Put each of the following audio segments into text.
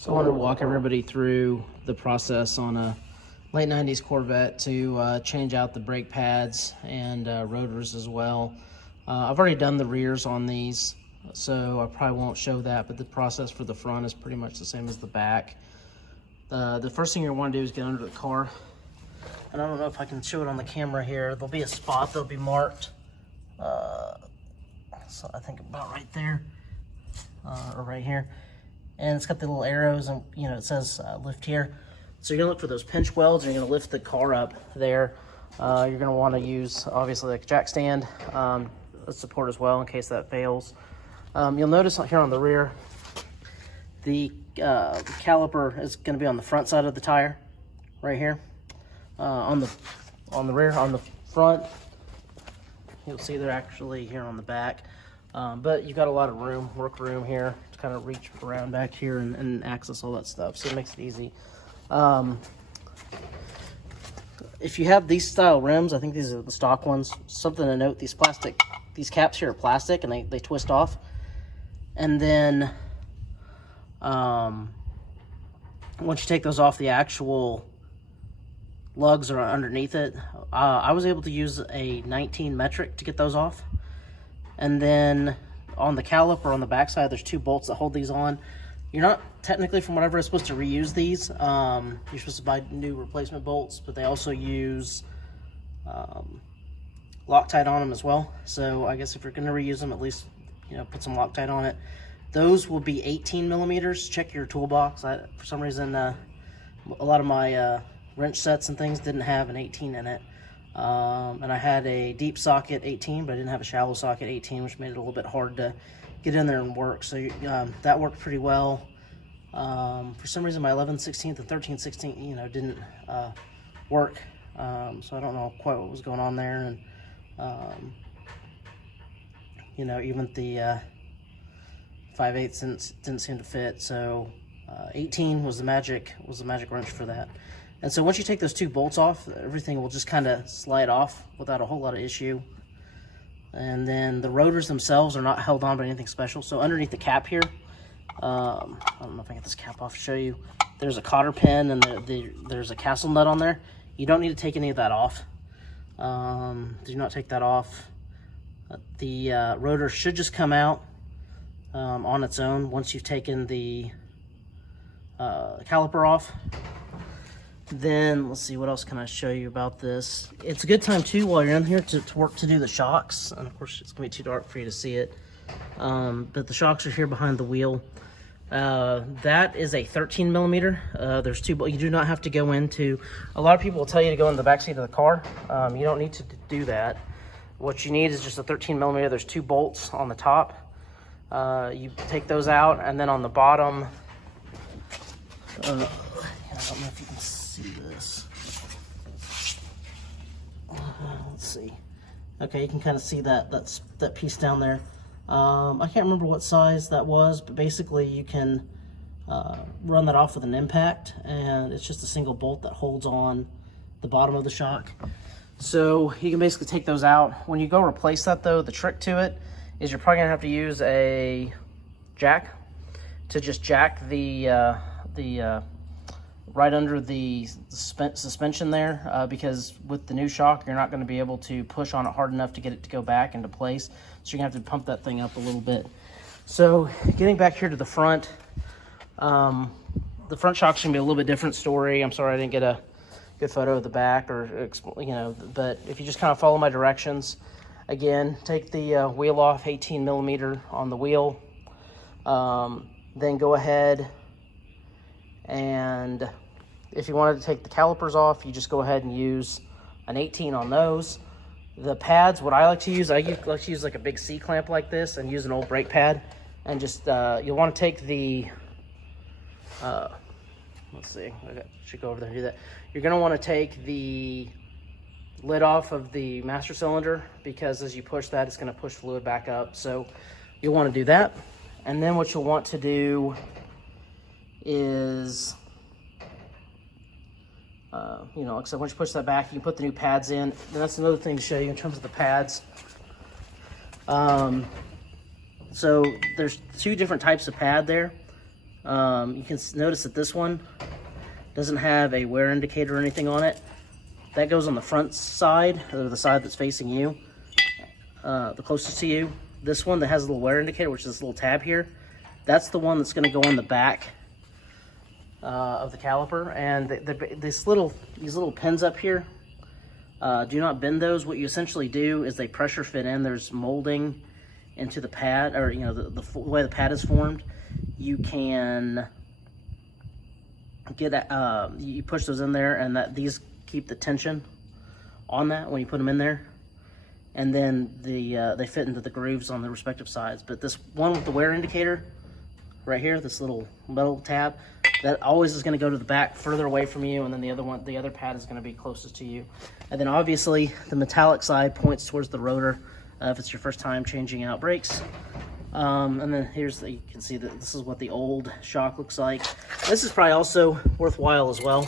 So I wanted to walk everybody through the process on a late 90s Corvette to change out the brake pads and rotors as well. I've already done the rears on these, so I probably won't show that, but the process for the front is pretty much the same as the back. The first thing you want to do is get under the car. And I don't know if I can show it on the camera here. There'll be a spot that'll be marked. So I think about right there, or right here. And it's got the little arrows, and it says lift here. So you're gonna look for those pinch welds, and you're gonna lift the car up there. You're gonna want to use obviously like a jack stand, support as well in case that fails. You'll notice here on the rear, the caliper is gonna be on the front side of the tire, right here. On the rear, on the front, you'll see they're actually here on the back. But you've got a lot of room, work room here to kind of reach around back here and access all that stuff, so it makes it easy. If you have these style rims, I think these are the stock ones. Something to note: these caps here are plastic, and they twist off. And then once you take those off, the actual lugs are underneath it. I was able to use a 19 metric to get those off. And then on the caliper on the backside, there's two bolts that hold these on. You're not technically, from whatever, supposed to reuse these. You're supposed to buy new replacement bolts, but they also use Loctite on them as well. So I guess if you're going to reuse them, at least put some Loctite on it. Those will be 18 millimeters. Check your toolbox. For some reason, a lot of my wrench sets and things didn't have an 18 in it. And I had a deep socket 18, but I didn't have a shallow socket 18, which made it a little bit hard to get in there and work. So that worked pretty well. For some reason, my 11/16 and 13/16, didn't work. So I don't know quite what was going on there. And even the 5/8 didn't seem to fit. So 18 was the magic wrench for that. And so once you take those two bolts off, everything will just kind of slide off without a whole lot of issue. And then the rotors themselves are not held on by anything special. So underneath the cap here, I don't know if I can get this cap off to show you. There's a cotter pin, and there's a castle nut on there. You don't need to take any of that off. Do not take that off. The rotor should just come out on its own once you've taken the caliper off. Then let's see, what else can I show you about this? It's a good time too, while you're in here, to work to do the shocks. And of course it's gonna be too dark for you to see it, but the shocks are here behind the wheel. That is a 13 millimeter. There's two, but you do not have to go into, a lot of people will tell you to go in the back seat of the car. You don't need to do that. What you need is just a 13 millimeter. There's two bolts on the top. You take those out, and then on the bottom, I don't know if you can see this. Let's see. Okay, you can kind of see that piece down there. I can't remember what size that was, but basically you can run that off with an impact, and it's just a single bolt that holds on the bottom of the shock. So you can basically take those out. When you go replace that though, the trick to it is you're probably gonna have to use a jack to just jack the right under the suspension there, because with the new shock, you're not going to be able to push on it hard enough to get it to go back into place. So you're going to have to pump that thing up a little bit. So getting back here to the front, the front shock's going to be a little bit different story. I'm sorry I didn't get a good photo of the back, or but if you just kind of follow my directions, again, take the wheel off, 18 millimeter on the wheel, then go ahead, and if you wanted to take the calipers off, you just go ahead and use an 18 on those. The pads, what I like to use, like to use like a big C-clamp like this, and use an old brake pad, and just you'll want to take the let's see, I should go over there and do that. You're going to want to take the lid off of the master cylinder, because as you push that, it's going to push fluid back up. So you'll want to do that. And then what you'll want to do is, like I said, once you push that back, you can put the new pads in. And that's another thing to show you in terms of the pads. So there's two different types of pad there. You can notice that this one doesn't have a wear indicator or anything on it. That goes on the front side, or the side that's facing you, the closest to you. This one that has a little wear indicator, which is this little tab here, that's the one that's going to go on the back of the caliper. And these little pins up here, do not bend those. What you essentially do is they pressure fit in. There's molding into the pad, or the way the pad is formed. You can get you push those in there, and these keep the tension on that when you put them in there, and then they fit into the grooves on the respective sides. But this one with the wear indicator right here, this little metal tab, that always is going to go to the back further away from you, and then the other pad is going to be closest to you. And then obviously the metallic side points towards the rotor if it's your first time changing out brakes. And then you can see that this is what the old shock looks like. This is probably also worthwhile as well.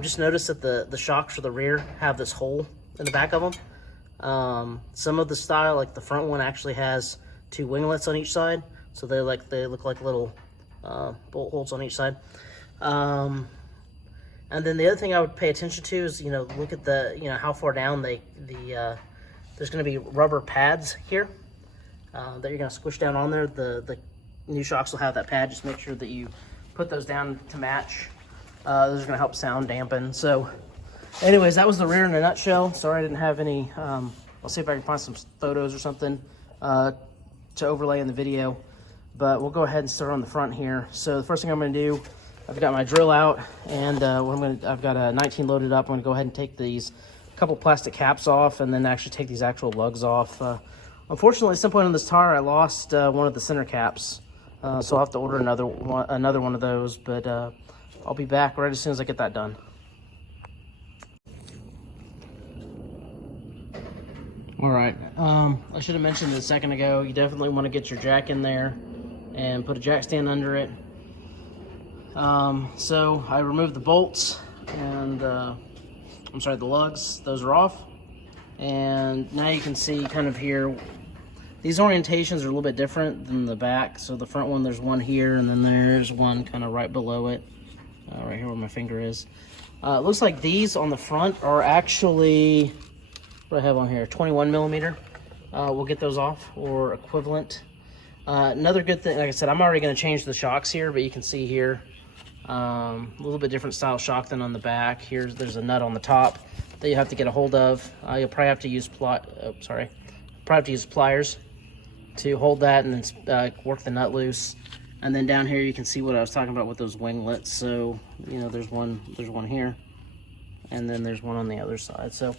Just notice that the shocks for the rear have this hole in the back of them. Some of the style, like the front one, actually has 2 winglets on each side, so they look like little bolt holes on each side. And then the other thing I would pay attention to is look at how far down there's going to be rubber pads here that you're going to squish down on there. The new shocks will have that pad. Just make sure that you put those down to match. Those are going to help sound dampen. So anyways, that was the rear in a nutshell. Sorry I didn't have any. I'll see if I can find some photos or something to overlay in the video. But we'll go ahead and start on the front here. So the first thing I'm going to do, I've got my drill out, and I've got a 19 loaded up. I'm going to go ahead and take these couple plastic caps off, and then actually take these actual lugs off. Unfortunately, at some point on this tire, I lost one of the center caps, so I'll have to order another one of those. But I'll be back right as soon as I get that done. All right, I should have mentioned this a second ago. You definitely want to get your jack in there and put a jack stand under it. So I removed the bolts and the lugs. Those are off. And now you can see kind of here, these orientations are a little bit different than the back. So the front one, there's one here, and then there's one kind of right below it, right here where my finger is. It looks like these on the front are actually, what do I have on here, 21 millimeter. We'll get those off, or equivalent. Another good thing, like I said, I'm already going to change the shocks here, but you can see here, a little bit different style shock than on the back. There's a nut on the top that you have to get a hold of. You'll probably have to use pliers to hold that, and then work the nut loose. And then down here you can see what I was talking about with those winglets. So there's one here, and then there's one on the other side. So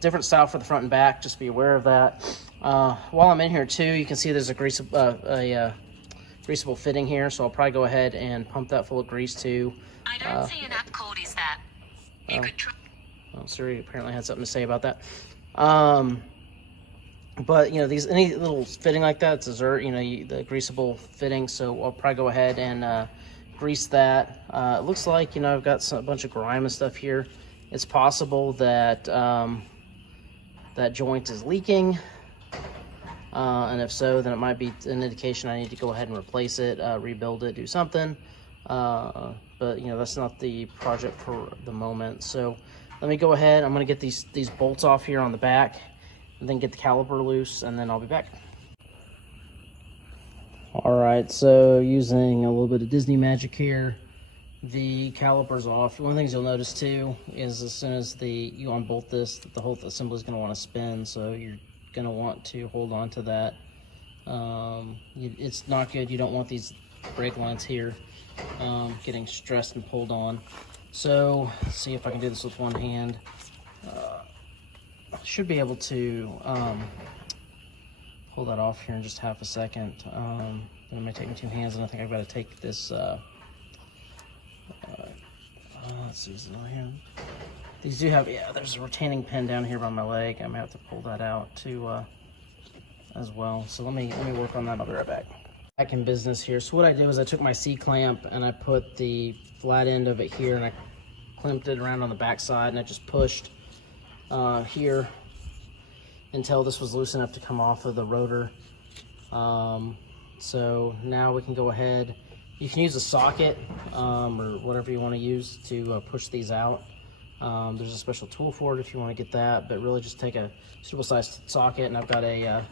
different style for the front and back. Just be aware of that. While I'm in here too, you can see there's a greasable fitting here, so I'll probably go ahead and pump that full of grease too. I don't see an app code, is that? You could try. Well, Siri apparently had something to say about that. But any little fitting like that, it's dessert, the greasable fitting. So I'll probably go ahead and grease that. It looks like I've got a bunch of grime and stuff here. It's possible that that joint is leaking. And if so, then it might be an indication I need to go ahead and replace it, rebuild it, do something. But that's not the project for the moment. So let me go ahead. I'm going to get these bolts off here on the back, and then get the caliper loose, and then I'll be back. All right, so using a little bit of Disney magic here, the caliper's off. One of the things you'll notice too is as soon as you unbolt this, the whole assembly is going to want to spin. So you're going to want to hold on to that. It's not good. You don't want these brake lines here getting stressed and pulled on. So let's see if I can do this with one hand. I should be able to pull that off here in just half a second. It might take me 2 hands, and I think I've got to take this. Let's see, is it on here? These do have, there's a retaining pin down here by my leg. I may have to pull that out too as well. So let me work on that. I'll be right back. Back in business here. So what I did was I took my C-clamp and I put the flat end of it here, and I clamped it around on the back side, and I just pushed here until this was loose enough to come off of the rotor. So now we can go ahead You can use a socket or whatever you want to use to push these out. There's a special tool for it if you want to get that, but really just take a suitable sized socket, and I've got a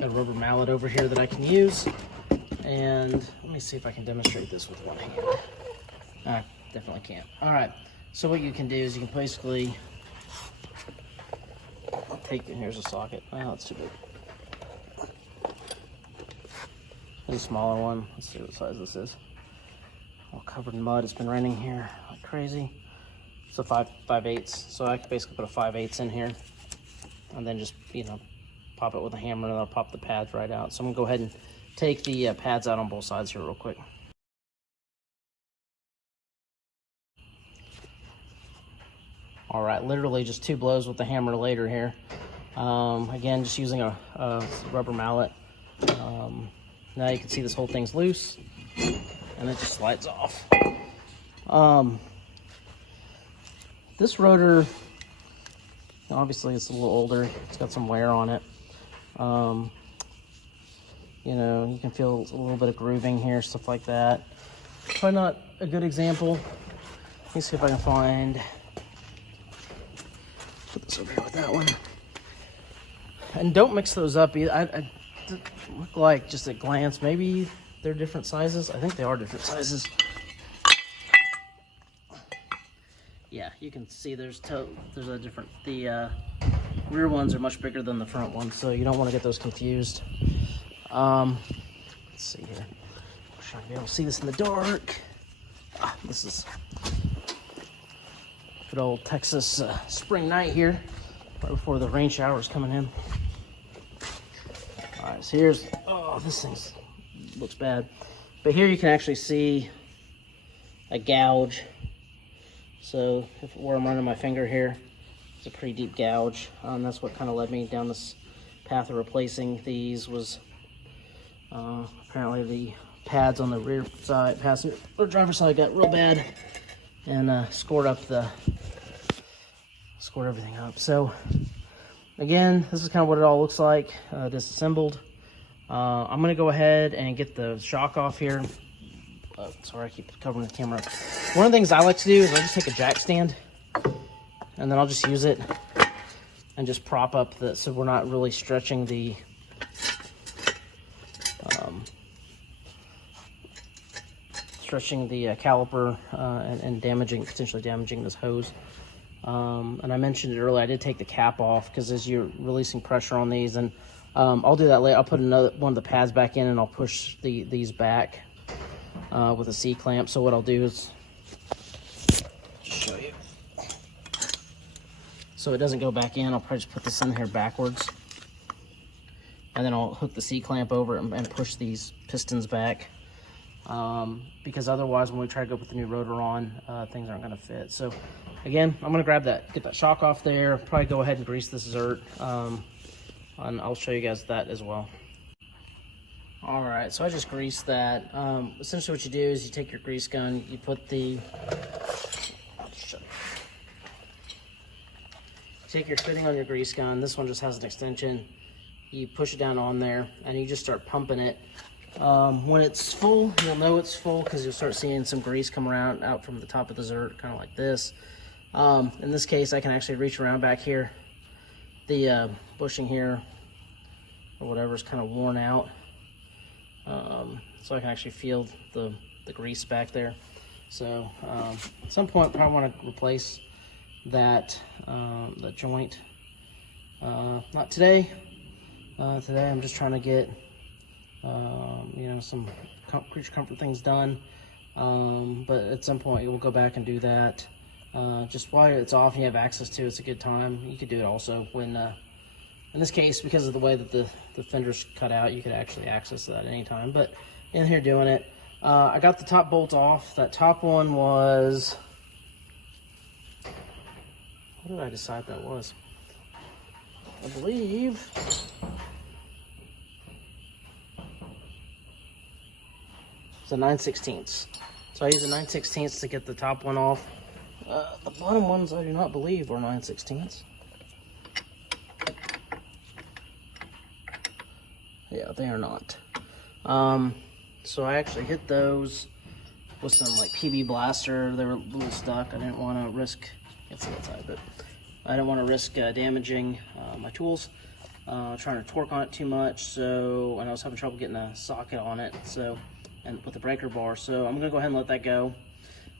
rubber mallet over here that I can use. And let me see if I can demonstrate this with one hand. I definitely can't. All right, so what you can do is you can basically take, here's a socket. Oh, it's too big. There's a smaller one. Let's see what size this is. All covered in mud. It's been raining here like crazy. It's a 5/8, so I can basically put a 5/8 in here, and then just, you know, pop it with a hammer, and I'll pop the pads right out. So I'm gonna go ahead and take the pads out on both sides here real quick. All right, literally just 2 blows with the hammer later here. Again, just using a rubber mallet. Now you can see this whole thing's loose, and it just slides off. This rotor, obviously it's a little older. It's got some wear on it. You know, you can feel a little bit of grooving here, stuff like that. Probably not a good example. Let me see if I can find, put this over here with that one. And don't mix those up either. I look like, just at glance, maybe they're different sizes. I think they are different sizes. Yeah, you can see there's a different, the rear ones are much bigger than the front ones, so you don't want to get those confused. Let's see here. I'm trying to be able to see this in the dark. This is good old Texas spring night here, right before the rain shower's coming in. All right, so here's, oh, this thing looks bad. But here you can actually see a gouge. So where I'm running my finger here, it's a pretty deep gouge. That's what kind of led me down this path of replacing these. Was apparently the pads on the rear side, passenger or driver's side, got real bad and scored everything up. So again, this is kind of what it all looks like disassembled. I'm gonna go ahead and get the shock off here. Sorry, I keep covering the camera up. One of the things I like to do is I just take a jack stand and then I'll just use it and just prop up so we're not really stretching the caliper and potentially damaging this hose. And I mentioned it earlier, I did take the cap off because as you're releasing pressure on these, and I'll do that later. I'll put another one of the pads back in and I'll push these back with a C-clamp. So what I'll do is just show you. So it doesn't go back in, I'll probably just put this in here backwards. And then I'll hook the C-clamp over it and push these pistons back. Because otherwise when we try to go put the new rotor on, things aren't going to fit. So again, I'm going to grab that, get that shock off there, probably go ahead and grease this Zert, and I'll show you guys that as well. All right, so I just greased that. Essentially what you do is you take your grease gun, you put the, take your fitting on your grease gun. This one just has an extension. You push it down on there and you just start pumping it. When it's full, you'll know it's full because you'll start seeing some grease come out from the top of the Zert, kind of like this. In this case, I can actually reach around back here. The bushing here or whatever is kind of worn out. So I can actually feel the grease back there. So at some point, probably want to replace that the joint. Not today. Today I'm just trying to get you know, some creature comfort things done. But at some point we'll go back and do that. Just while it's off and you have access to it, it's a good time. You could do it also when, in this case, because of the way that the fender's cut out, you could actually access that anytime. But in here doing it, I got the top bolt off. That top one was, what did I decide that was? I believe it's a 9/16. So I use a 9/16 to get the top one off. The bottom ones I do not believe were 9/16. Yeah, they are not. So I actually hit those with some like PB blaster. They were a little stuck. I didn't want to risk, can't see that side, but I didn't want to risk damaging my tools. Trying to torque on it too much, so, and I was having trouble getting a socket on it, so, and with the breaker bar, so I'm gonna go ahead and let that go.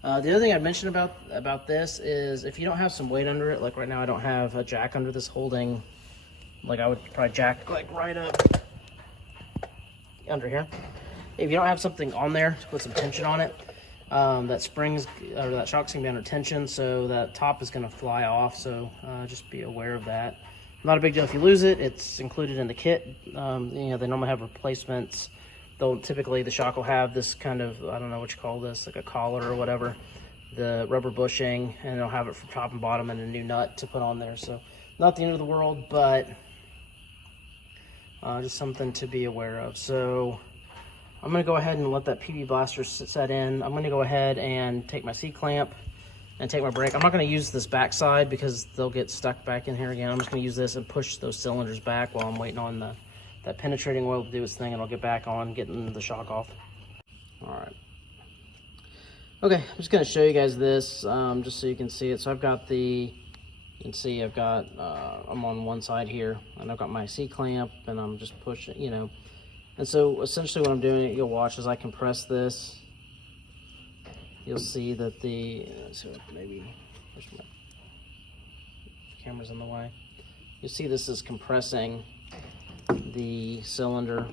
The other thing I'd mention about this is if you don't have some weight under it, like right now I don't have a jack under this holding, like I would probably jack like right up under here. If you don't have something on there to put some tension on it, that springs or that shock's gonna be under tension, so that top is gonna fly off, so just be aware of that. Not a big deal if you lose it. It's included in the kit. You know, they normally have replacements. Though typically the shock will have this kind of, I don't know what you call this, like a collar or whatever, the rubber bushing, and it'll have it from top and bottom and a new nut to put on there. So not the end of the world, but just something to be aware of. So I'm gonna go ahead and let that PB blaster set in. I'm gonna go ahead and take my C-clamp and take my brake. I'm not going to use this back side because they'll get stuck back in here again. I'm just going to use this and push those cylinders back while I'm waiting on that penetrating oil to do its thing, and I'll get back on getting the shock off. All right. Okay, I'm just going to show you guys this just so you can see it. So I've got you can see I've got, I'm on one side here, and I've got my C-clamp, and I'm just pushing, you know. And so essentially what I'm doing, you'll watch as I compress this. You'll see that so maybe my camera's in the way. You'll see this is compressing the cylinder.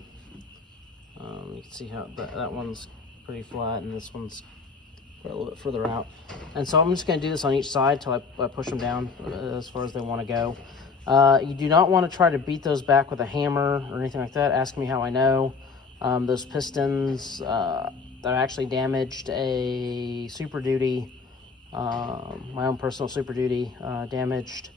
You can see how that one's pretty flat, and this one's a little bit further out. And so I'm just going to do this on each side till I push them down as far as they want to go. You do not want to try to beat those back with a hammer or anything like that. Ask me how I know. Those pistons, I actually damaged a Super Duty, my own personal Super Duty, damaged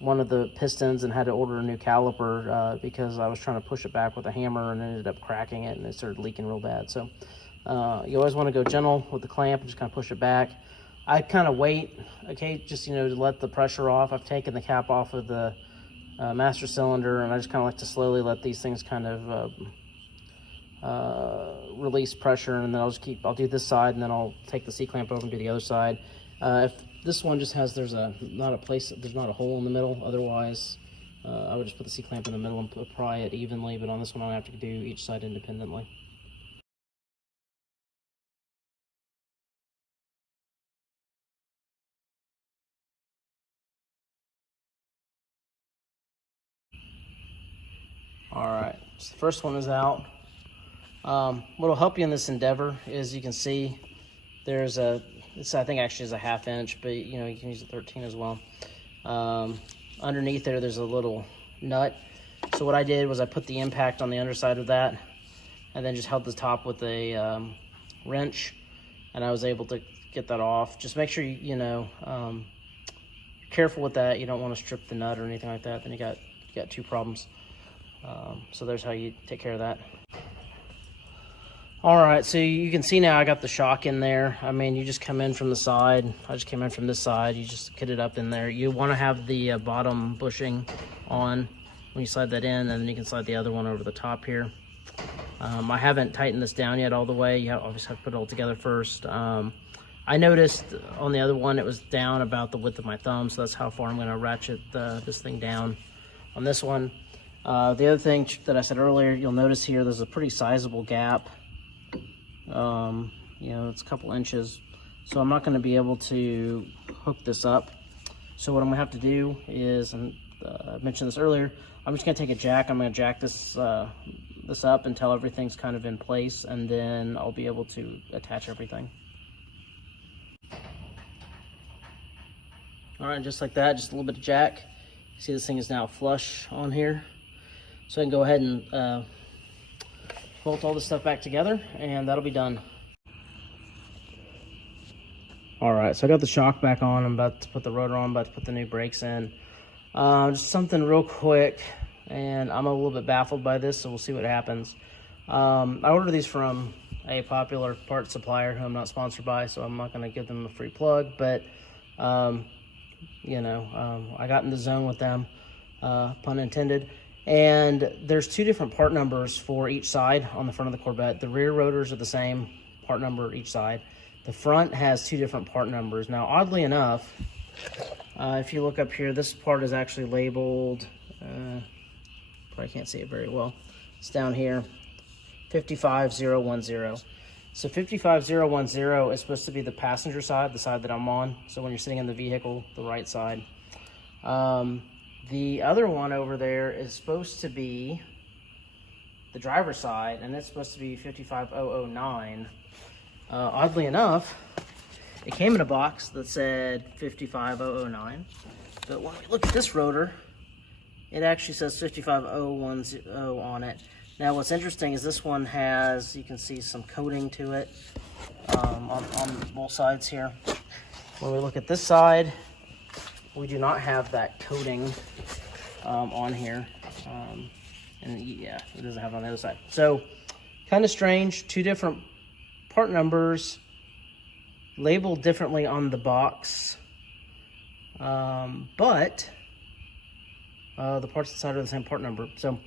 one of the pistons and had to order a new caliper because I was trying to push it back with a hammer and ended up cracking it, and it started leaking real bad. So you always want to go gentle with the clamp and just kind of push it back. I kind of wait, okay, just, you know, to let the pressure off. I've taken the cap off of the master cylinder, and I just kind of like to slowly let these things kind of release pressure, and then I'll do this side, and then I'll take the C-clamp over and do the other side. If this one just has, there's not a hole in the middle, otherwise I would just put the C-clamp in the middle and pry it evenly, but on this one I have to do each side independently. All right, so the first one is out. What'll help you in this endeavor is you can see there's this I think actually is a 1/2 inch, but you know, you can use a 13 as well. Underneath there's a little nut. So what I did was I put the impact on the underside of that, and then just held the top with a wrench, and I was able to get that off. Just make sure you know, careful with that. You don't want to strip the nut or anything like that. Then you got two problems. So there's how you take care of that. All right, so you can see now I got the shock in there. I mean, you just come in from the side. I just came in from this side. You just get it up in there. You want to have the bottom bushing on when you slide that in, and then you can slide the other one over the top here. I haven't tightened this down yet all the way. You obviously have to put it all together first. I noticed on the other one it was down about the width of my thumb, so that's how far I'm going to ratchet this thing down. On this one, the other thing that I said earlier, you'll notice here there's a pretty sizable gap. You know, it's a couple inches, so I'm not going to be able to hook this up. So what I'm going to have to do is, and I mentioned this earlier, I'm just going to take a jack. I'm going to jack this up until everything's kind of in place, and then I'll be able to attach everything. All right, just like that, just a little bit of jack. See, this thing is now flush on here, so I can go ahead and bolt all this stuff back together, and that'll be done. All right, so I got the shock back on. I'm about to put the rotor on, about to put the new brakes in. Just something real quick, and I'm a little bit baffled by this, so we'll see what happens. I ordered these from a popular parts supplier who I'm not sponsored by, so I'm not going to give them a free plug, but you know, I got in the zone with them, pun intended, And there's two different part numbers for each side on the front of the Corvette. The rear rotors are the same part number each side. The front has two different part numbers. Now, oddly enough, if you look up here, this part is actually labeled, probably can't see it very well. It's down here, 55010. So 55010 is supposed to be the passenger side, the side that I'm on. So when you're sitting in the vehicle, the right side. The other one over there is supposed to be the driver's side, and it's supposed to be 55009. Oddly enough, it came in a box that said 55009, but when we look at this rotor, it actually says 55010 on it. Now what's interesting is this one has, you can see some coating to it on both sides here. When we look at this side, we do not have that coating on here, and yeah, it doesn't have it on the other side. So kind of strange, two different part numbers labeled differently on the box, but the parts inside are the same part number. So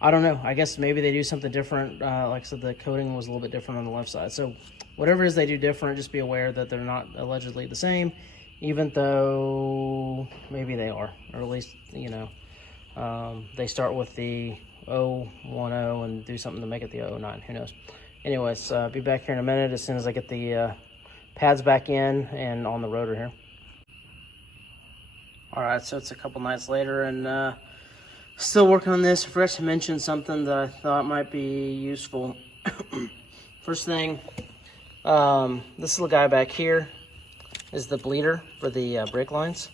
I don't know, I guess maybe they do something different. Like I said, the coating was a little bit different on the left side. So whatever it is they do different, just be aware that they're not allegedly the same, even though maybe they are, or at least, you know, they start with the 010 and do something to make it the 009, who knows. Anyways, be back here in a minute as soon as I get the pads back in and on the rotor here. All right, so it's a couple nights later, and still working on this. I forgot to mention something that I thought might be useful. First thing, this little guy back here is the bleeder for the brake lines.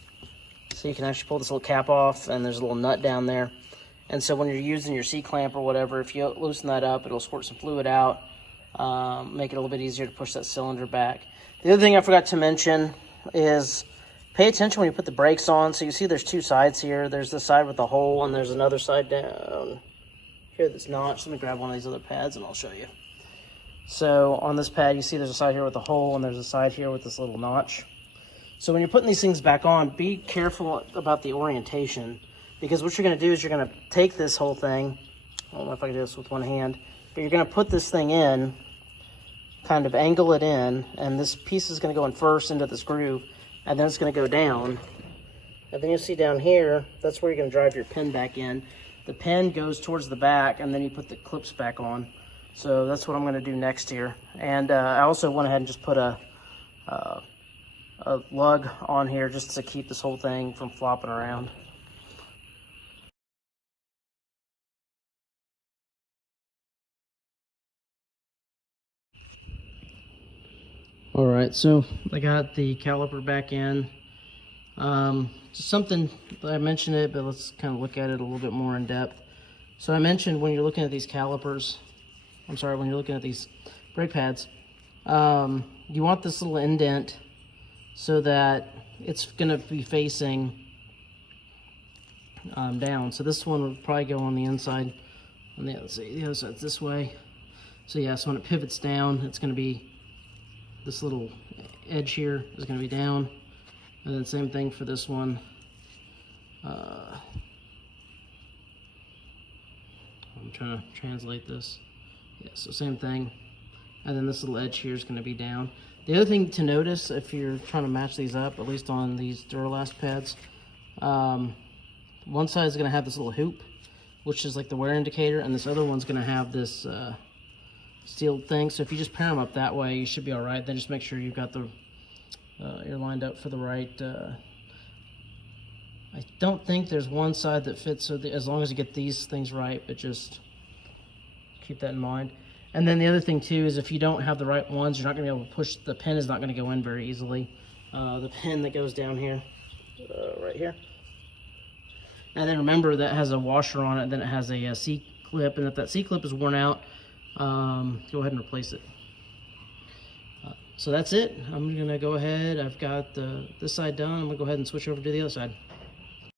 So you can actually pull this little cap off, and there's a little nut down there. And so when you're using your C-clamp or whatever, if you loosen that up, it'll squirt some fluid out, make it a little bit easier to push that cylinder back. The other thing I forgot to mention is pay attention when you put the brakes on. So you see there's two sides here. There's the side with the hole, and there's another side down here that's notched. Let me grab one of these other pads and I'll show you. So on this pad, you see there's a side here with a hole, and there's a side here with this little notch. So when you're putting these things back on, be careful about the orientation, because what you're going to do is you're going to take this whole thing, I don't know if I can do this with one hand, but you're going to put this thing in, kind of angle it in, and this piece is going to go in first into this groove, and then it's going to go down. And then you'll see down here, that's where you're going to drive your pin back in. The pin goes towards the back, and then you put the clips back on. So that's what I'm going to do next here. And I also went ahead and just put a lug on here just to keep this whole thing from flopping around. All right, so I got the caliper back in. Just something, I mentioned it, but let's kind of look at it a little bit more in depth. So I mentioned when you're looking at these calipers, when you're looking at these brake pads, you want this little indent so that it's going to be facing down. So this one would probably go on the inside. On the other side's this way. So yeah, so when it pivots down, it's going to be, this little edge here is going to be down. And then same thing for this one. I'm trying to translate this. Yeah, so same thing. And then this little edge here is going to be down. The other thing to notice, if you're trying to match these up, at least on these Duralast pads, one side is going to have this little hoop, which is like the wear indicator, and this other one's going to have this steel thing. So if you just pair them up that way, you should be all right. Then just make sure you've got the you're lined up for the right. I don't think there's one side that fits, so as long as you get these things right, but just keep that in mind. And then the other thing too is if you don't have the right ones, you're not going to be able to push, the pin is not going to go in very easily. The pin that goes down here, right here. And then remember that has a washer on it, and then it has a C-clip, and if that C-clip is worn out, go ahead and replace it. So that's it. I'm going to go ahead, I've got this side done, I'm going to go ahead and switch over to the other side.